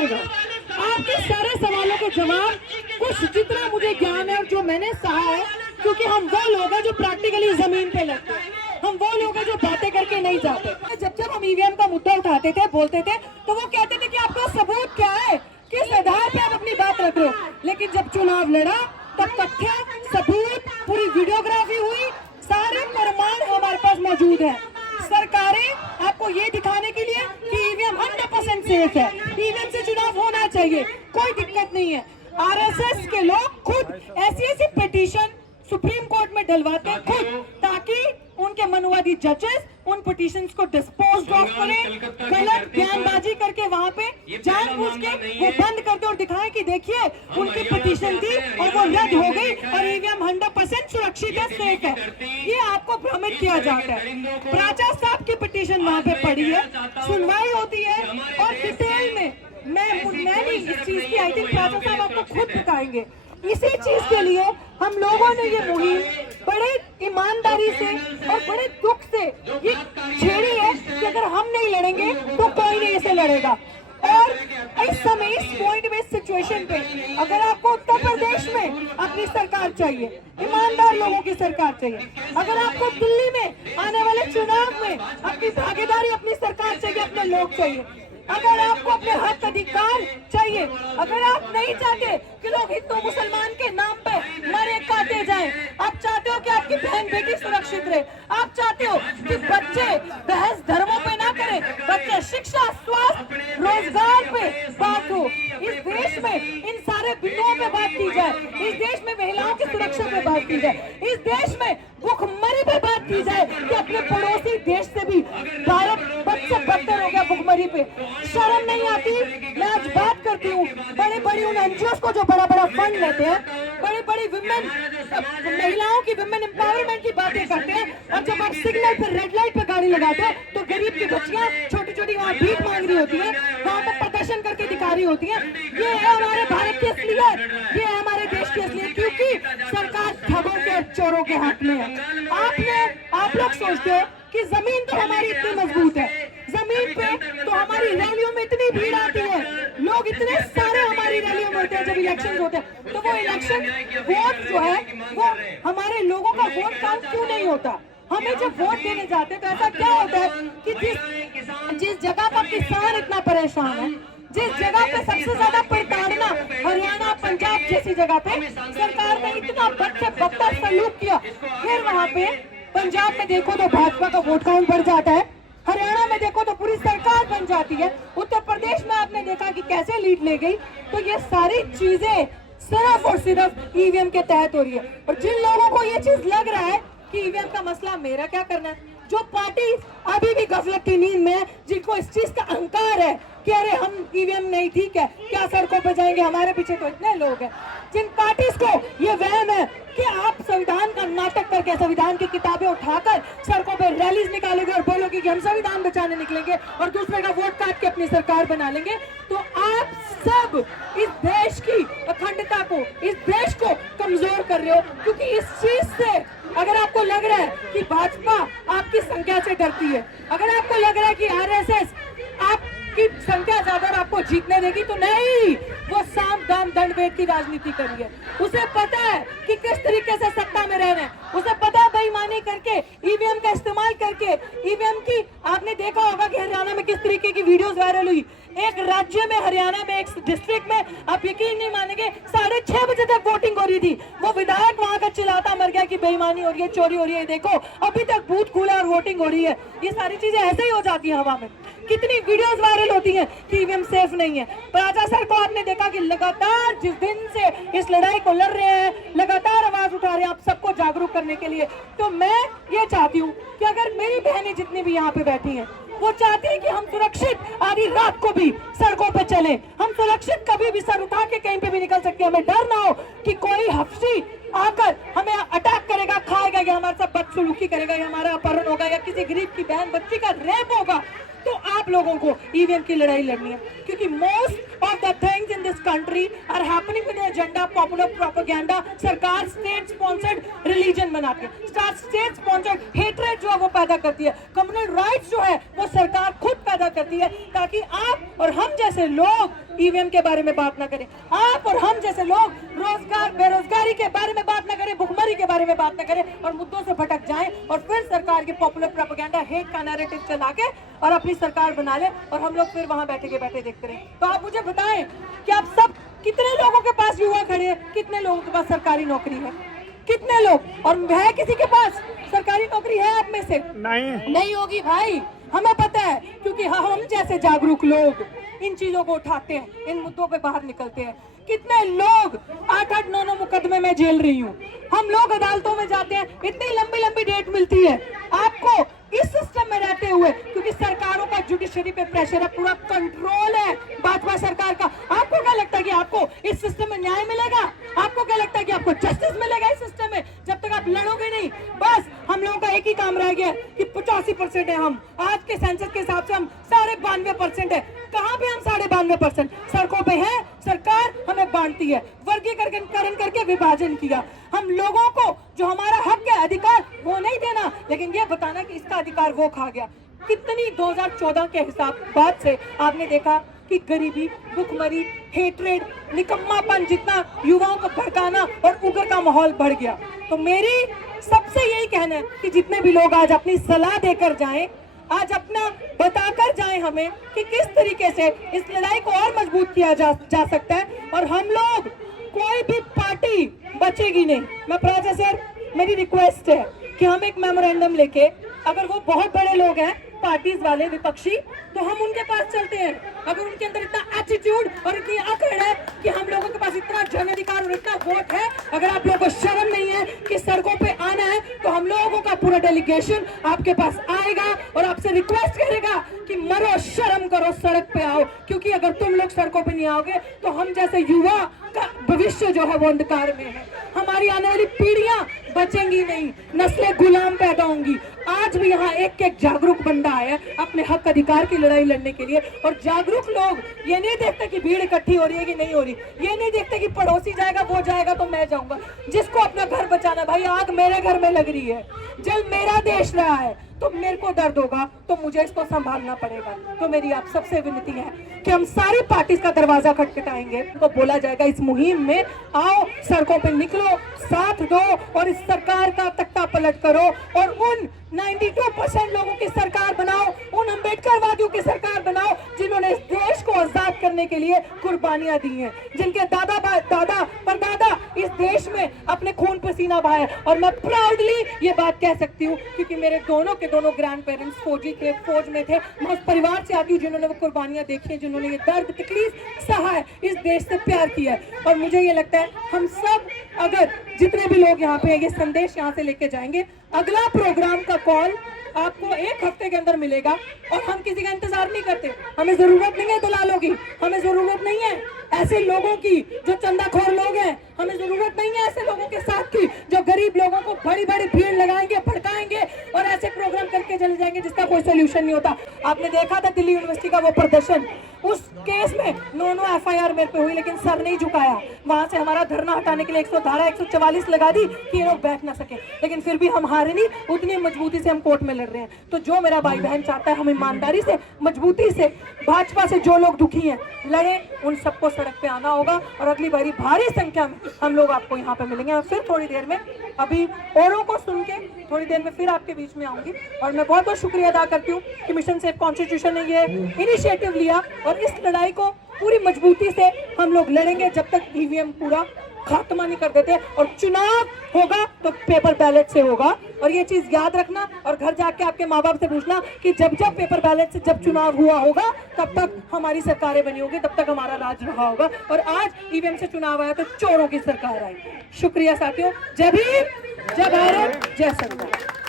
चल रहा है। आपके सारे सवालों के जवाब कुछ जितना मुझे ज्ञान है और जो मैंने सहा है, क्योंकि हम वो लोग हैं जो प्रैक्टिकली जमीन पे लगते हैं, हम वो लोग हैं जो बातें करके नहीं जाते। जब हम ईवीएम का मुद्दा उठाते थे, बोलते थे, तो वो कहते थे कि आपका सबूत क्या है, किस आधार पे आप अपनी बात रख रहे हो। लेकिन जब चुनाव लड़ा तब तथ्य, सबूत, पूरी वीडियोग्राफी हुई, सारे प्रमाण हमारे पास मौजूद है। सरकारें आपको ये दिखाने के लिए कि ईवीएम 100% सेफ है, ईवीएम से चुनाव होना चाहिए, कोई दिक्कत नहीं है। आरएसएस के लोग खुद ऐसी पिटीशन सुप्रीम कोर्ट में डलवाते हैं खुद, ताकि उनके मनवादी जजेस उन पिटीशंस को डिस्पोज ऑफ करें, गलत बयानबाजी करके वहां पे जानबूझ के वो बंद कर दे और दिखाएं कि देखिए उनकी पिटीशन थी और वो रद्द हो गई और ईवीएम 100% सुरक्षित है, सेफ है। ये आपको भ्रमित किया जाता है। प्राचा साहब की पिटीशन वहां पे पड़ी है, सुनवाई होती है और डिटेल में मैं नहीं इस चीज की, आई थिंक प्राचा साहब आपको खुद बताएंगे। इसी चीज के लिए हम लोगों ने ये मुहिम बड़े ईमानदारी से और बड़े दुख से ये छेड़ी है कि अगर हम नहीं लड़ेंगे तो कोई नहीं इसे लड़ेगा। और इस समय इस पॉइंट में सिचुएशन पे अगर आपको उत्तर प्रदेश में अपनी सरकार चाहिए, ईमानदार लोगों की सरकार चाहिए, अगर आपको दिल्ली में आने वाले चुनाव में अपनी भागीदारी, अपनी सरकार चाहिए, अपने लोग चाहिए, अगर आपको अपने हक अधिकार चाहिए, अगर आप नहीं चाहते कि लोग हिंदू मुसलमान के नाम पे मरे काटे जाएं, आप चाहते हो कि आपकी बहन बेटी सुरक्षित रहे, आप चाहते हो कि बच्चे बहस धर्मों पे ना करें, बच्चे शिक्षा, स्वास्थ्य, रोजगार पे बात हो, इस देश में इन सारे बिंदुओं पे बात की जाए, इस देश में महिलाओं की सुरक्षा पे बात की जाए, इस देश में भुखमरी पे बात की जाए कि अपने पड़ोसी देश से भी भारत बद से बदतर हो गया भुखमरी पे। शर्म नहीं आती? मैं आज बात करती हूँ बड़ी उन एनजीओ को जो बड़ा फंड लेते हैं, बड़ी विमेन महिलाओं की विमेन एम्पावरमेंट की बातें करते हैं, और जब आप सिग्नल पे रेड लाइट पे गाड़ी लगाते हो तो गरीब की बच्चियां छोटी वहाँ भीख मांग रही होती है, वहाँ पर प्रदर्शन करके दिखा रही होती है। ये है हमारे भारत की असलियत, ये है हमारे देश की असलियत, क्योंकि सरकार ठगों के चोरों के हाथ में है। आप लोग सोचते हो कि जमीन तो हमारी इतनी मजबूत है, जमीन पे तो हमारी रैलियों में इतनी भीड़ आती है, लोग इतने सारे हमारी रैलियों में होते हैं जब इलेक्शन होते हैं, तो वो इलेक्शन वोट जो है वो हमारे लोगों का वोट काउंट क्यों नहीं होता? हमें जब वोट देने जाते हैं तो ऐसा क्या होता है कि जिस जगह पर किसान इतना परेशान है, जिस जगह पे सबसे ज्यादा प्रताड़ना हरियाणा, पंजाब जैसी जगह पे सरकार ने इतना बद से बदतर सलूक किया, फिर वहाँ पे पंजाब में देखो तो भाजपा का वोट काउंट बढ़ जाता है, हरियाणा में देखो तो पूरी सरकार बन जाती है, उत्तर प्रदेश में आपने देखा कि कैसे लीड ले गई। तो ये सारी चीजें सिर्फ और सिर्फ ईवीएम के तहत हो रही है। और जिन लोगों को ये चीज लग रहा है कि ईवीएम का मसला मेरा क्या करना है, जो पार्टी अभी भी गफलत की नींद में है, जिनको इस चीज का अहंकार है कि अरे हम ईवीएम नहीं ठीक है, क्या सड़कों पे जाएंगे, हमारे पीछे तो इतने लोग हैं, जिन पार्टीज को ये वहम है कि आप संविधान का नाटक करके संविधान की किताबें उठाकर सड़कों पे रैलीज निकालोगे और बोलोगे कि हम संविधान बचाने निकलेंगे और दूसरे का वोट काट के अपनी सरकार बना लेंगे, तो आप सब इस देश की अखंडता को, इस देश को कमजोर कर रहे हो। क्योंकि इस चीज से अगर आपको लग रहा है कि भाजपा आपकी संख्या से डरती है, अगर आपको लग रहा है कि आरएसएस आपकी संख्या ज्यादा आपको जीतने देगी, तो नहीं, वो साम दाम दंड भेद की राजनीति करी है। उसे पता है कि किस तरीके से सत्ता में रहना है, उसे पता है बेईमानी करके, ईवीएम का इस्तेमाल करके, ईवीएम की आपने देखा होगा कि हरियाणा में किस तरीके की वीडियोस वायरल हुई। एक राज्य में, हरियाणा में, एक डिस्ट्रिक्ट में, आप यकीन नहीं मानेंगे, 6:30 बजे तक वोटिंग हो रही थी, वो विधायक वहां का चिल्लाता मर गया कि बेईमानी हो रही है, चोरी हो रही है, देखो अभी तक बूथ खुला और वोटिंग हो रही है। ये सारी चीजें ऐसे ही हो जाती है हवा में। कितनी वीडियोस वायरल होती हैं कि ईवीएम सेफ नहीं है। प्राचा सर को आपने देखा कि लगातार जिस दिन से इस लड़ाई को लड़ रहे हैं, लगातार आवाज उठा रहे हैं आप सबको जागरूक करने के लिए। तो मैं ये चाहती हूँ कि अगर मेरी बहनें जितनी भी यहाँ पे बैठी हैं, वो चाहती है कि हम सुरक्षित आधी रात को भी सड़कों पे चलें, हम सुरक्षित कभी भी सर उठा के कहीं पे भी निकल सकते हैं, हमें डर ना हो कि कोई हफ्सी आकर हमें अटैक करेगा, खाएगा, या हमारे साथ बदसलूकी करेगा, या हमारा अपहरण होगा, या किसी गरीब की बहन बच्ची का रेप होगा। तो आप लोगों को ईवीएम की लड़ाई लड़नी है, क्योंकि most of the things in this country are happening with the agenda popular propaganda. सरकार स्टेट स्पॉन्सर्ड रिलीजन बनाती है, स्टेट स्पॉन्सर्ड हेट्रेड जो है वो पैदा करती है, कम्युनल राइट्स जो है वो सरकार खुद पैदा करती है ताकि आप और हम जैसे लोग ईवीएम के बारे में बात ना करें, आप और हम जैसे लोग रोजगार बेरोजगारी के बारे में बात ना करें, भुखमरी के बारे में बात ना करें और मुद्दों से भटक जाएं और फिर सरकार की पॉपुलर प्रोपेगेंडा हेट का नैरेटिव चला के और अपनी सरकार बना ले और हम लोग फिर वहां बैठे के बैठे देखते रहे। तो आप मुझे बताएं कि आप सब कितने लोगों के पास युवा खड़े हैं, कितने लोगों के पास सरकारी नौकरी है, कितने लोग, और है किसी के पास सरकारी नौकरी है आप में से? नहीं होगी भाई, हमें पता है, क्योंकि हम जैसे जागरूक लोग इन चीजों को उठाते हैं, इन मुद्दों पे बाहर निकलते हैं। कितने लोग 8-8, 9-9 मुकदमे में झेल रही हूँ, हम लोग अदालतों में जाते हैं, इतनी लंबी लंबी डेट मिलती है आपको इस सिस्टम में रहते हुए, क्योंकि सरकारों का जुडिशरी पे प्रेशर है, पूरा कंट्रोल है भाजपा सरकार का। आपको क्या लगता है कि आपको इस सिस्टम में न्याय मिलेगा? आपको क्या लगता है कि आपको जस्टिस मिलेगा इस सिस्टम में जब तक आप लड़ोगे नहीं? बस हम लोगों का एक ही काम रह गया कि 85% है हम, आज के सेंसस के हिसाब से हम 92.5% है। कहाँ पे हम 92.5%? सड़कों पे है, सरकार हमें बांटती है, वर्गीकरण करके विभाजन किया। हम लोगों को जो हमारा हक है, अधिकार, वो नहीं देना, लेकिन ये बताना कि इसका अधिकार वो खा गया। कितनी 2014 के हिसाब बाद से आपने देखा कि गरीबी, भुखमरी, हेट्रेड, निकम्मापन जितना युवाओं को भड़काना और उग्र का माहौल बढ़ गया। तो मेरी सबसे यही कहना है कि जितने भी लोग आज अपनी सलाह देकर जाएं, आज अपना बताकर जाएं हमें कि किस तरीके से इस लड़ाई को और मजबूत किया जा सकता है, और हम लोग कोई भी पार्टी बचेगी नहीं। मैं प्राचा सर, मेरी रिक्वेस्ट है कि हम एक मेमोरेंडम लेके, अगर वो बहुत बड़े लोग हैं पार्टीज वाले विपक्षी, तो हम उनके पास चलते हैं। अगर उनके अंदर इतना एटीट्यूड और इतनी अकड़ है कि हम लोगों के पास इतना जन अधिकार और इतना वोट है, अगर आप लोगों को शर्म नहीं है कि सड़कों पे आना है, तो हम लोगों का पूरा डेलीगेशन आपके पास आएगा और आपसे रिक्वेस्ट करेगा कि मरो, शर्म करो, सड़क पे आओ। क्योंकि अगर तुम लोग सड़कों पे नहीं आओगे तो हम जैसे युवा का भविष्य जो है वो अंधकार में है, हमारी आने वाली पीढ़ियां बचेंगी नहीं, नस्लें गुलाम पैदा होंगी। आज भी यहाँ एक एक जागरूक बंदा आया अपने हक अधिकार की लड़ाई लड़ने के लिए, और जागरूक लोग ये नहीं देखते कि भीड़ इकट्ठी हो रही है कि नहीं हो रही, ये नहीं देखते कि पड़ोसी जाएगा, वो जाएगा तो मैं जाऊंगा। जिसको अपना घर बचाना, भाई आग मेरे घर में लग रही है, जल मेरा देश रहा है, तो मेरे को दर्द होगा तो मुझे इसको संभालना पड़ेगा। तो मेरी आप सबसे विनती है कि हम सारी पार्टी का दरवाजा खटखटाएंगे, तो बोला जाएगा इस मुहिम में आओ, सड़कों पे निकलो, साथ दो और इस सरकार का तख्ता पलट करो और उन 92% लोगों की सरकार बनाओ, उन अम्बेडकरवादियों की सरकार बनाओ जिन्होंने इस देश को आजाद करने के लिए कुर्बानियां दी हैं, जिनके दादा परदादा इस देश में अपने खून पसीना बहाए। और मैं प्राउडली ये बात कह सकती हूँ क्योंकि मेरे दोनों के दोनों ग्रैंड पेरेंट्स फौजी थे, फौज में थे। मैं उस परिवार से आती हूँ जिन्होंने वो कुर्बानियां देखी है, जिन्होंने ये दर्द तकलीफ सहा है, इस देश से प्यार किया है। और मुझे ये लगता है हम सब, अगर जितने भी लोग यहाँ पे ये संदेश यहाँ से लेके जाएंगे, अगला प्रोग्राम का कॉल आपको 1 हफ्ते के अंदर मिलेगा। और हम किसी का इंतजार नहीं करते, हमें जरूरत नहीं है दलालों की, हमें जरूरत नहीं है ऐसे लोगों की जो चंदाखोर लोग हैं, हमें जरूरत नहीं है ऐसे लोगों के साथ की जो गरीब लोगों को बड़ी बड़ी भीड़ लगाएंगे, भड़काएंगे और ऐसे प्रोग्राम करके चले जाएंगे जिसका कोई सोल्यूशन नहीं होता। आपने देखा था दिल्ली यूनिवर्सिटी का वो प्रदर्शन, उस केस में 9 FIR मेरे पे हुई, लेकिन सर नहीं झुकाया। वहां से हमारा धरना हटाने के लिए 144 लगा दी कि ये लोग बैठ ना सके, लेकिन फिर भी हम हारे नहीं, उतनी मजबूती से हम कोर्ट में लड़ रहे हैं। तो जो मेरा भाई बहन चाहता है, हम ईमानदारी से, मजबूती से, भाजपा से जो लोग दुखी हैं लड़े, उन सबको सड़क पे आना होगा और अगली बारी भारी संख्या में हम लोग आपको यहाँ पे मिलेंगे। और फिर थोड़ी देर में, अभी औरों को सुन के थोड़ी देर में फिर आपके बीच में आऊंगी। और मैं बहुत बहुत शुक्रिया अदा करती हूँ कि मिशन सेव कॉन्स्टिट्यूशन ने ये इनिशिएटिव लिया और इस लड़ाई को पूरी मजबूती से हम लोग लड़ेंगे जब तक ईवीएम पूरा खात्मा नहीं कर देते। और चुनाव होगा तो पेपर बैलेट से होगा, और ये चीज याद रखना और घर जाके आपके माँ बाप से पूछना कि जब जब पेपर बैलेट से जब चुनाव हुआ होगा तब तक हमारी सरकारें बनी होगी, तब तक हमारा राज रहा होगा। और आज ईवीएम से चुनाव आया तो चोरों की सरकार आई। शुक्रिया साथियों, जय भीम, जय भारत, जय सरकार।